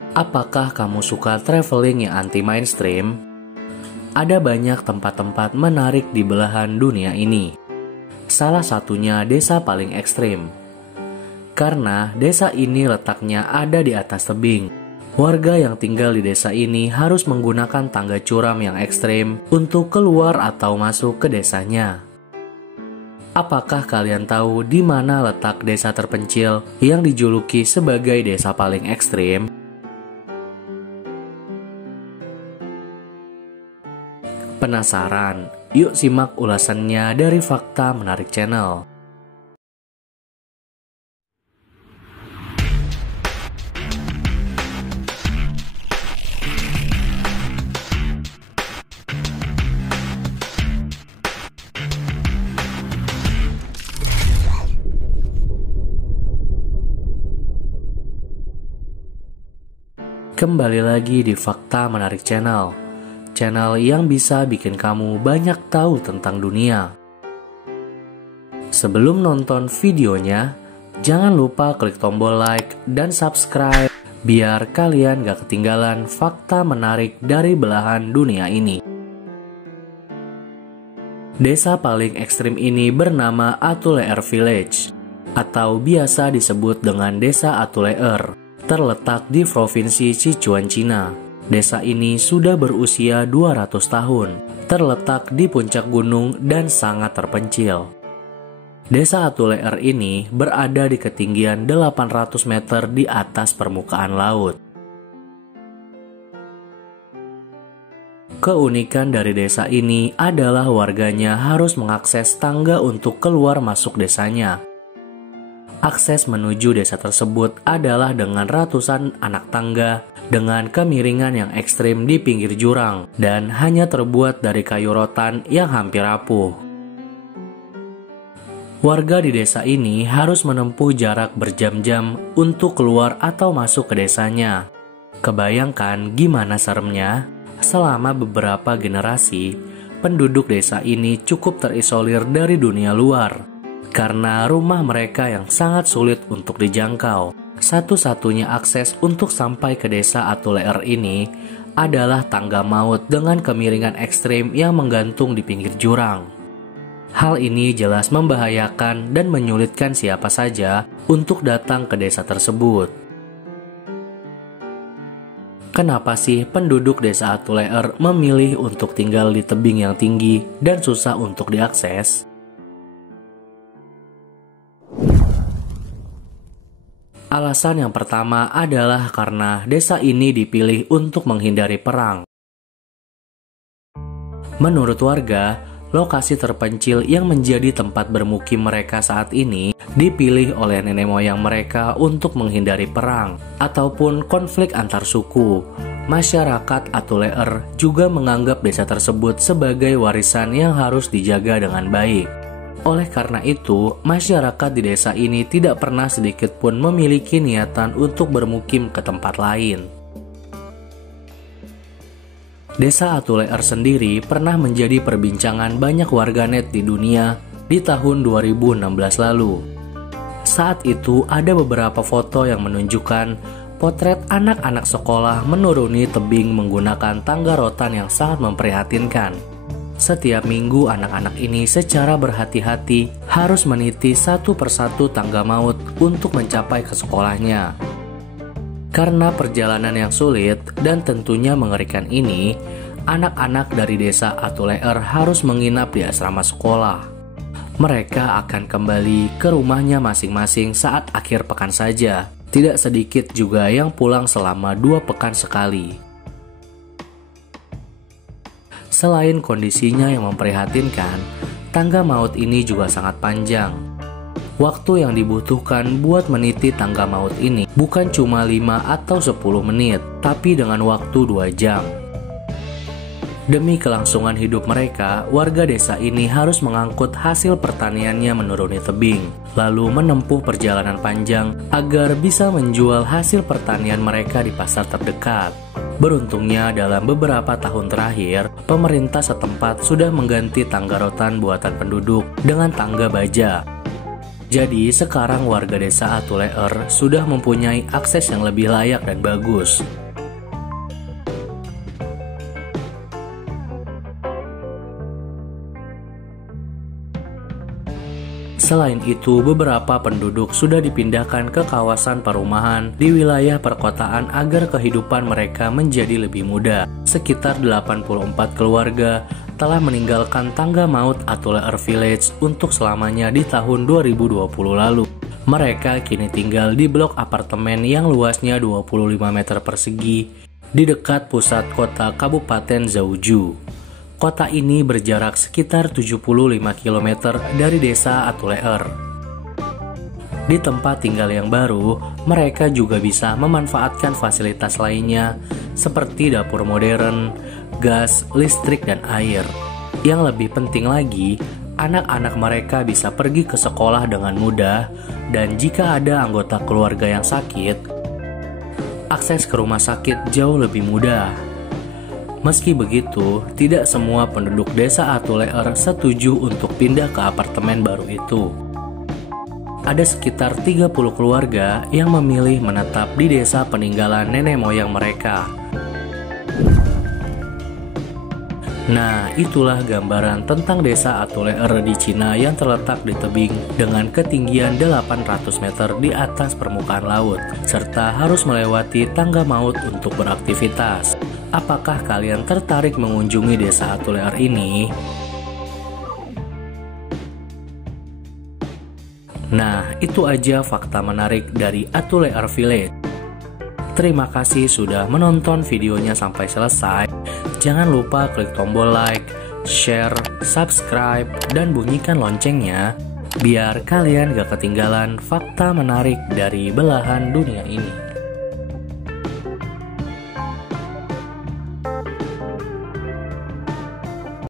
Apakah kamu suka traveling yang anti mainstream? Ada banyak tempat-tempat menarik di belahan dunia ini. Salah satunya desa paling ekstrim. Karena desa ini letaknya ada di atas tebing. Warga yang tinggal di desa ini harus menggunakan tangga curam yang ekstrim untuk keluar atau masuk ke desanya. Apakah kalian tahu di mana letak desa terpencil yang dijuluki sebagai desa paling ekstrim? Penasaran? Yuk simak ulasannya dari Fakta Menarik Channel. Kembali lagi di Fakta Menarik Channel. Channel yang bisa bikin kamu banyak tahu tentang dunia. Sebelum nonton videonya, jangan lupa klik tombol like dan subscribe biar kalian gak ketinggalan fakta menarik dari belahan dunia ini. Desa paling ekstrim ini bernama Atuleer Village, atau biasa disebut dengan Desa Atuleer, terletak di Provinsi Sichuan, Cina. Desa ini sudah berusia 200 tahun, terletak di puncak gunung dan sangat terpencil. Desa Atuleer ini berada di ketinggian 800 meter di atas permukaan laut. Keunikan dari desa ini adalah warganya harus mengakses tangga untuk keluar masuk desanya. Akses menuju desa tersebut adalah dengan ratusan anak tangga dengan kemiringan yang ekstrim di pinggir jurang dan hanya terbuat dari kayu rotan yang hampir rapuh. Warga di desa ini harus menempuh jarak berjam-jam untuk keluar atau masuk ke desanya. Kebayangkan gimana seremnya? Selama beberapa generasi, penduduk desa ini cukup terisolir dari dunia luar. Karena rumah mereka yang sangat sulit untuk dijangkau, satu-satunya akses untuk sampai ke desa Atuleer ini adalah tangga maut dengan kemiringan ekstrim yang menggantung di pinggir jurang. Hal ini jelas membahayakan dan menyulitkan siapa saja untuk datang ke desa tersebut. Kenapa sih penduduk desa Atuleer memilih untuk tinggal di tebing yang tinggi dan susah untuk diakses? Alasan yang pertama adalah karena desa ini dipilih untuk menghindari perang. Menurut warga, lokasi terpencil yang menjadi tempat bermukim mereka saat ini dipilih oleh nenek moyang mereka untuk menghindari perang ataupun konflik antar suku. Masyarakat Atuleer juga menganggap desa tersebut sebagai warisan yang harus dijaga dengan baik. Oleh karena itu, masyarakat di desa ini tidak pernah sedikit pun memiliki niatan untuk bermukim ke tempat lain. Desa Atuleer sendiri pernah menjadi perbincangan banyak warganet di dunia di tahun 2016 lalu. Saat itu ada beberapa foto yang menunjukkan potret anak-anak sekolah menuruni tebing menggunakan tangga rotan yang sangat memprihatinkan. Setiap minggu anak-anak ini secara berhati-hati harus meniti satu persatu tangga maut untuk mencapai ke sekolahnya. Karena perjalanan yang sulit dan tentunya mengerikan ini, anak-anak dari desa Atuleer harus menginap di asrama sekolah. Mereka akan kembali ke rumahnya masing-masing saat akhir pekan saja. Tidak sedikit juga yang pulang selama 2 pekan sekali. Selain kondisinya yang memprihatinkan, tangga maut ini juga sangat panjang. Waktu yang dibutuhkan buat meniti tangga maut ini bukan cuma 5 atau 10 menit, tapi dengan waktu 2 jam. Demi kelangsungan hidup mereka, warga desa ini harus mengangkut hasil pertaniannya menuruni tebing, lalu menempuh perjalanan panjang agar bisa menjual hasil pertanian mereka di pasar terdekat. Beruntungnya dalam beberapa tahun terakhir, pemerintah setempat sudah mengganti tangga rotan buatan penduduk dengan tangga baja. Jadi sekarang warga desa Atuleer sudah mempunyai akses yang lebih layak dan bagus. Selain itu, beberapa penduduk sudah dipindahkan ke kawasan perumahan di wilayah perkotaan agar kehidupan mereka menjadi lebih mudah. Sekitar 84 keluarga telah meninggalkan tangga maut Atuleer Village untuk selamanya di tahun 2020 lalu. Mereka kini tinggal di blok apartemen yang luasnya 25 meter persegi di dekat pusat kota Kabupaten Zaoju. Kota ini berjarak sekitar 75 km dari desa Atuleer. Di tempat tinggal yang baru, mereka juga bisa memanfaatkan fasilitas lainnya seperti dapur modern, gas, listrik, dan air. Yang lebih penting lagi, anak-anak mereka bisa pergi ke sekolah dengan mudah, dan jika ada anggota keluarga yang sakit, akses ke rumah sakit jauh lebih mudah. Meski begitu, tidak semua penduduk desa Atuleer setuju untuk pindah ke apartemen baru itu. Ada sekitar 30 keluarga yang memilih menetap di desa peninggalan nenek moyang mereka. Nah, itulah gambaran tentang desa Atuleer di Cina yang terletak di tebing dengan ketinggian 800 meter di atas permukaan laut, serta harus melewati tangga maut untuk beraktivitas. Apakah kalian tertarik mengunjungi desa Atuleer ini? Nah, itu aja fakta menarik dari Atuleer Village. Terima kasih sudah menonton videonya sampai selesai. Jangan lupa klik tombol like, share, subscribe, dan bunyikan loncengnya biar kalian gak ketinggalan fakta menarik dari belahan dunia ini.